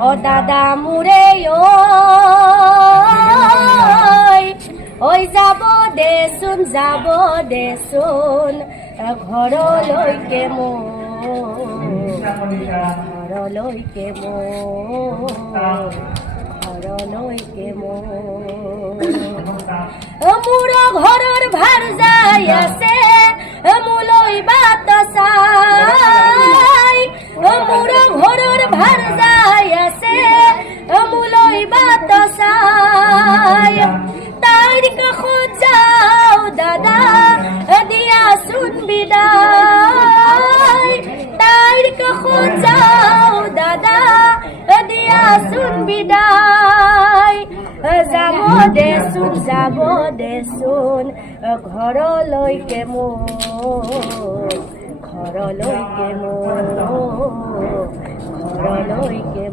ও দাদা মুরে ওই যাব দেচোন ঘৰলৈকে ঘৰলৈকে মোৰ ঘৰৰ ভাৰ যাই আছে মোলৈ বাট চাই মোৰ ঘৰৰ ভাৰ যাই আছে মোলৈ বাট চাই তাইৰ কাষত যাওঁ দাদা দিয়াচোন বিদায় তাইৰ কাষত যাওঁ দাদা দিয়াচোন বিদায় যাব দেচোন ঘৰলৈকে ঘৰলৈকে